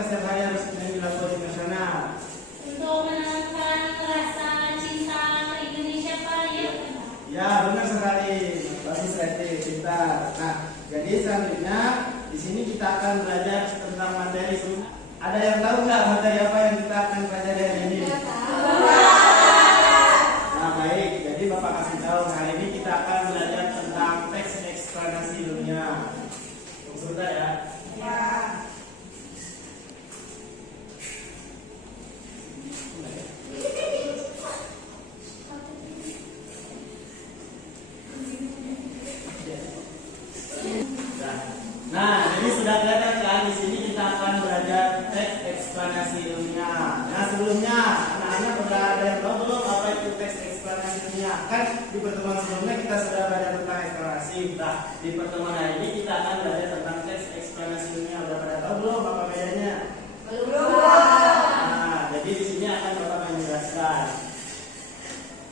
kita setiap hari harus yang dilakukan di nasional? Untuk menanamkan rasa cinta ke Indonesia, Pak, ya? Ya, benar sekali. Bagus, Reti, pintar. Nah, jadi selanjutnya di sini kita akan belajar tentang materi. Ada yang tahu nggak materi apa yang kita akan pelajari hari ini? Nah, baik. Jadi Bapak kasih tahu. Hari ini kita akan belajar tentang teks eksplanasi ilmiah. Tunggu sebentar ya. Ya. Nah, jadi sudah kelihatan kan di sini kita akan belajar teks eksplanasi ilmiah. Nah, sebelumnya anak-anak sudah ada yang tahu belum apa itu teks eksplanasi ilmiah? Kan di pertemuan sebelumnya kita sudah belajar tentang eksplanasi. Nah, di pertemuan hari ini kita akan belajar tentang teks eksplanasi ilmiah. Sudah pada tahu belum apa bedanya? Belum. Nah, jadi di sini akan Bapak menjelaskan.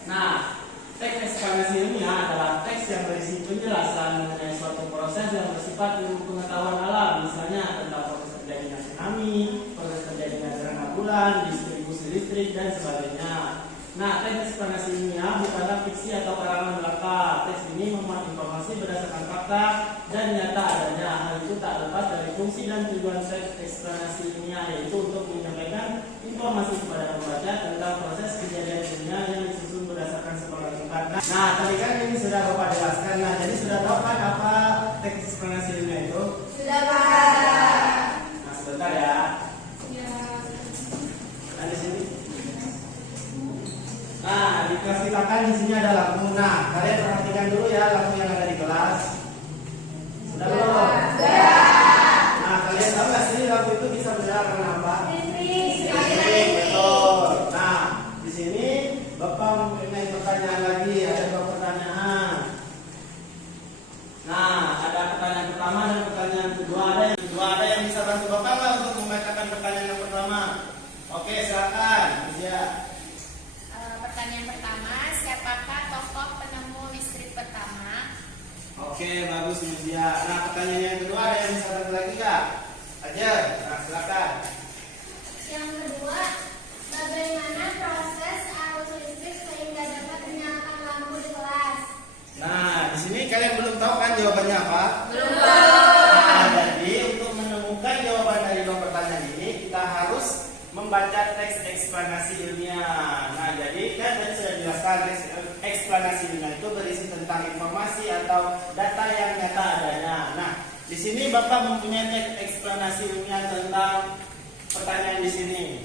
Nah, teks eksplanasi ilmiah adalah teks yang berisi penjelasan mengenai suatu proses yang bersifat ilmu pengetahuan alam, misalnya tentang proses terjadinya tsunami, proses terjadinya gerhana bulan, distribusi listrik, dan sebagainya. Nah, teks eksplanasi ilmiah bukanlah fiksi atau karangan belaka. Teks ini memuat informasi berdasarkan fakta dan nyata adanya. Hal itu tak lepas dari fungsi dan tujuan teks eksplanasi ilmiah, yaitu untuk menyampaikan informasi kepada pembaca tentang proses kejadian ilmiah yang disusun berdasarkan sebuah tempat. Nah, tadi kan ini sudah Bapak jelaskan. Nah, jadi sudah tahu kan apa teks eksplanasi ilmiah itu? Sudah, Pak. Nah, sebentar ya. Ya. Nah, di sini. Nah, diklasifikasikan di sini ada lampu. Nah, kalian perhatikan dulu ya lampu yang ada di kelas. Sudah belum? Sudah. Nah, kalian tahu nggak sih lampu itu bisa berjalan karena apa? Listrik. Betul. Nah, di sini Bapak mempunyai pertanyaan lagi. Ada dua pertanyaan. Nah, ada pertanyaan pertama dan pertanyaan kedua. Ada yang bisa bantu Bapak nggak untuk membacakan pertanyaan yang pertama? Oke, silakan. Ya. Pertanyaan pertama, siapakah tokoh penemu listrik pertama? Oke, bagus Mutia. Nah, pertanyaan yang kedua ada yang bisa bantu lagi nggak? Ajar. Nah, silakan. Yang kedua, bagaimana proses arus listrik sehingga dapat menyalakan lampu di kelas? Nah, di sini kalian belum tahu kan jawabannya apa? Belum. Nah, jadi untuk menemukan jawaban dari dua pertanyaan ini, kita harus membaca teks eksplanasi ilmiah. Nah, jadi kan tadi sudah dijelaskan teks eksplanasi ilmiah itu berisi tentang informasi atau data yang nyata adanya. Nah, di sini Bapak mempunyai teks eksplanasi ilmiah tentang pertanyaan di sini.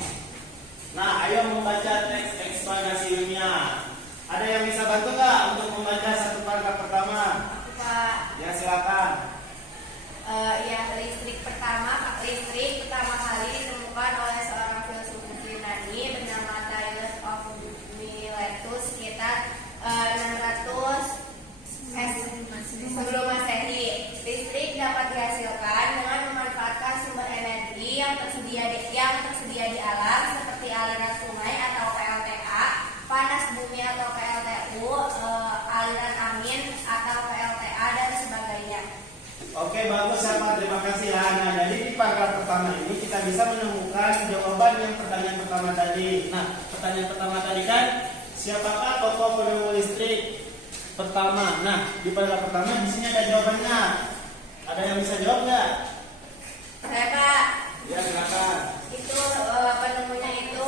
Nah, ayo membaca teks eksplanasi ilmiah. Ada yang bisa bantu nggak untuk membaca satu paragraf pertama? Pak. Ya, silakan. Listrik pertama kali ditemukan oleh seorang filsuf Yunani bernama Thales of Miletus sekitar 600 sebelum Masehi. Listrik dapat dihasilkan dengan memanfaatkan sumber energi yang tersedia di alam seperti aliran sungai atau PLTA, panas bumi atau PLTU, aliran angin atau PLTA, dan sebagainya. Oke, bagus Sama. Terima kasih Hana. Jadi di paragraf pertama ini kita bisa menemukan jawaban yang pertanyaan pertama tadi. Nah, pertanyaan pertama tadi kan siapakah tokoh penemu listrik pertama? Nah, di paragraf pertama di sini ada jawabannya. Ada yang bisa jawab nggak? Saya, Pak. Ya, silakan. Itu penemunya itu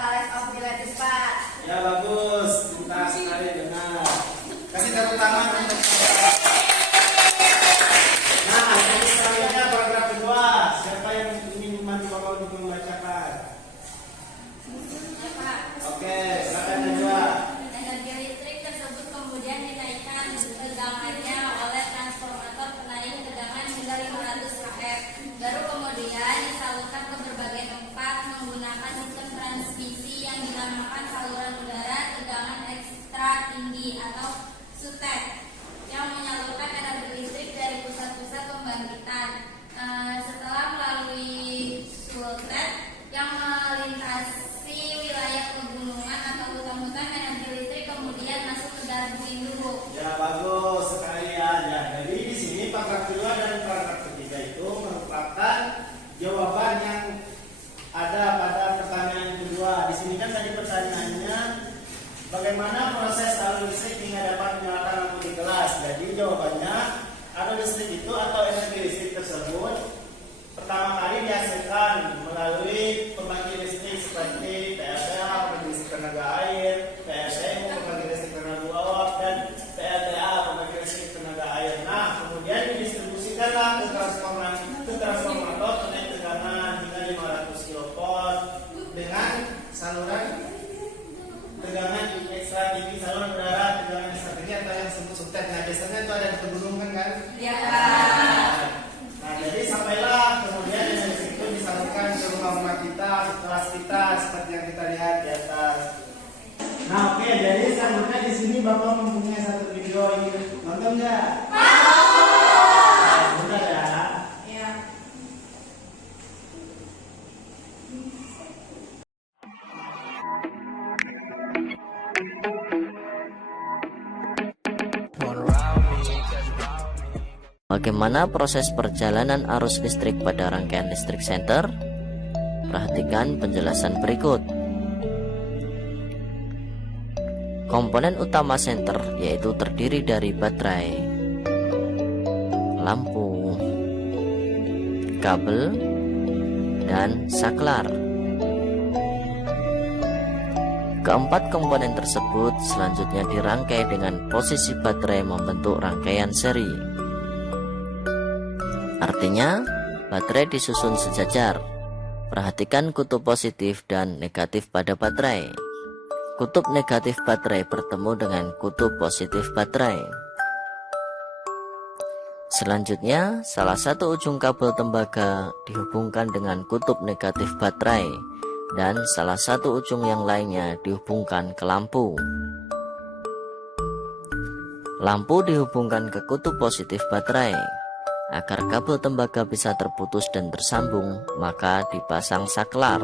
Thales of Miletus, Pak. Ya, bagus. Pintar sekali, benar. Kasih tepuk tangan untuk Nah, jadi selanjutnya paragraf kedua. Siapa yang ingin membantu Bapak untuk membacakan? Pak. Oke, silakan Najwa. Energi listrik tersebut kemudian dinaikkan tegangannya oleh transformator penaik tegangan hingga 500 kF. Baru kemudian disalurkan ke berbagai tempat menggunakan sistem transmisi yang dinamakan saluran udara tegangan ekstra tinggi atau SUTEK yang menyalurkan energi listrik dari pusat-pusat pembangkitan. Setelah melalui SUTEK yang melintasi wilayah pegunungan atau hutan-hutan, energi listrik kemudian masuk ke dalam bumi dulu. Ya, bagus sekali ya. Jadi di sini paragraf kedua dan paragraf ketiga itu merupakan jawaban bagaimana proses arus listrik hingga dapat menyalakan lampu di kelas? Jadi jawabannya, arus listrik itu atau energi listrik tersebut pertama kali dihasilkan melalui pembangkit listrik seperti PLTA, pembangkit listrik tenaga air, PLTU, pembangkit listrik tenaga uap, dan PLTA, pembangkit listrik tenaga air. Nah, kemudian didistribusikanlah ke transformator tenaga tegangan hingga 500 kV dengan saluran tegangan ekstra tinggi, saluran udara tegangan ekstra tinggi atau yang disebut subtek. Nah, biasanya itu ada di pegunungan kan? Iya. Nah, jadi sampailah kemudian energi listrik itu disalurkan ke rumah-rumah kita, kelas kita seperti yang kita lihat di atas. Nah, oke, jadi selanjutnya di sini Bapak mempunyai satu video ini. Nonton nggak? Bentar ya. Iya. Bagaimana proses perjalanan arus listrik pada rangkaian listrik senter? Perhatikan penjelasan berikut. Komponen utama senter yaitu terdiri dari baterai, lampu, kabel, dan saklar. Keempat komponen tersebut selanjutnya dirangkai dengan posisi baterai membentuk rangkaian seri. Artinya, baterai disusun sejajar. Perhatikan kutub positif dan negatif pada baterai. Kutub negatif baterai bertemu dengan kutub positif baterai. Selanjutnya, salah satu ujung kabel tembaga dihubungkan dengan kutub negatif baterai dan salah satu ujung yang lainnya dihubungkan ke lampu. Lampu dihubungkan ke kutub positif baterai. Agar kabel tembaga bisa terputus dan tersambung, maka dipasang saklar.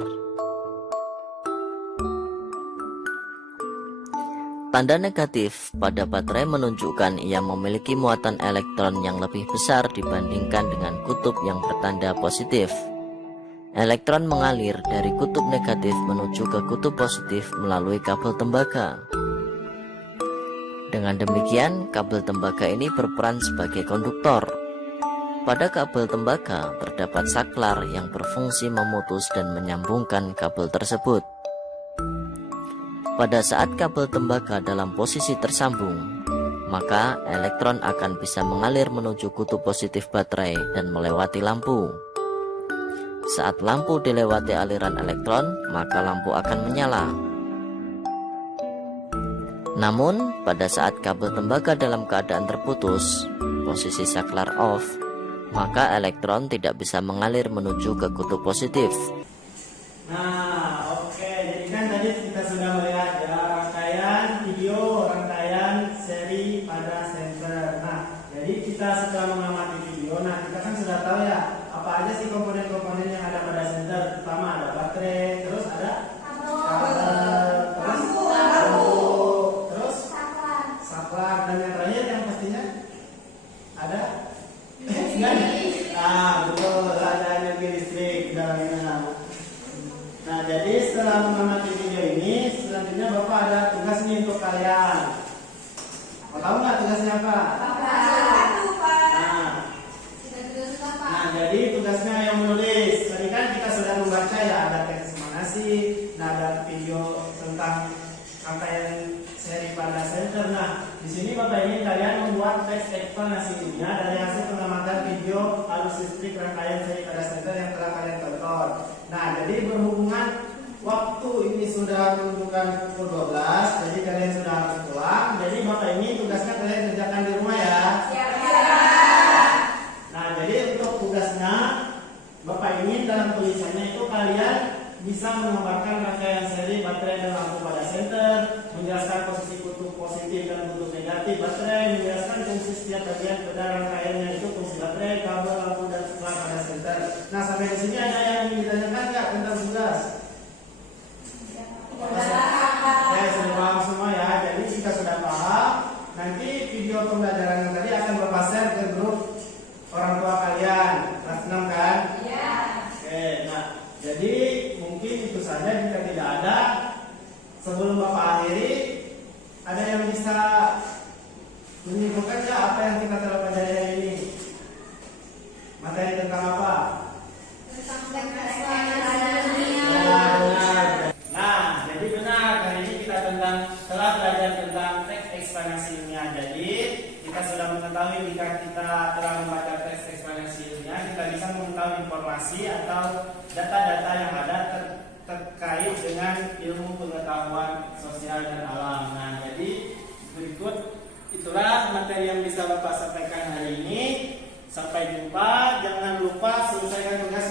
Tanda negatif pada baterai menunjukkan ia memiliki muatan elektron yang lebih besar dibandingkan dengan kutub yang bertanda positif. Elektron mengalir dari kutub negatif menuju ke kutub positif melalui kabel tembaga. Dengan demikian, kabel tembaga ini berperan sebagai konduktor. Pada kabel tembaga terdapat saklar yang berfungsi memutus dan menyambungkan kabel tersebut. Pada saat kabel tembaga dalam posisi tersambung, maka elektron akan bisa mengalir menuju kutub positif baterai dan melewati lampu. Saat lampu dilewati aliran elektron, maka lampu akan menyala. Namun, pada saat kabel tembaga dalam keadaan terputus, posisi saklar off, maka elektron tidak bisa mengalir menuju ke kutub positif. Nah, oke, jadi kan tadi kita sudah melihat ya rangkaian video, rangkaian seri pada senter. Nah, jadi kita setelah mengamati video, nah kita kan sudah tahu ya apa aja sih komponen-komponen yang ada pada senter. Pertama ada baterai, terus ada kabel, terus lampu, terus saklar, dan yang terakhir yang pastinya ada betul, ada energi listrik di dalamnya. Nah, jadi setelah mengamati video ini, selanjutnya Bapak ada tugas nih untuk kalian. Mau tahu nggak tugasnya apa? Nah, jadi tugasnya yang menulis. Tadi kan kita sudah membaca ya, ada teks eksplanasi, nah ada video tentang rangkaian seri pada senter. Nah, di sini Bapak ingin kalian membuat teks eksplanasinya dari hasil pengamatan video arus listrik rangkaian seri pada senter yang telah kalian tonton. Nah, jadi berhubungan waktu ini sudah menunjukkan pukul 12, jadi kalian sudah harus pulang. Jadi Bapak ini tugasnya kalian kerjakan di rumah ya. Nah, jadi untuk tugasnya Bapak ingin dalam tulisannya itu kalian bisa menggambarkan rangkaian seri baterai dan lampu pada senter, menjelaskan posisi kutub positif dan kutub negatif baterai, menjelaskan fungsi setiap bagian pada rangkaiannya itu fungsi baterai, kabel, lampu, dan saklar pada senter. Nah, sampai di sini ada yang ingin ditanyakan nggak tentang tugas? Ya, sudah paham semua ya. Jadi jika sudah paham, nanti video pembelajaran yang tadi akan Bapak share ke grup orang tua kalian kelas 6 kan? Iya. Oke, nah jadi mungkin itu saja. Jika tidak ada, sebelum Bapak akhiri, informasi atau data-data yang ada terkait dengan ilmu pengetahuan sosial dan alam. Nah, jadi berikut itulah materi yang bisa Bapak sampaikan hari ini. Sampai jumpa. Jangan lupa selesaikan tugas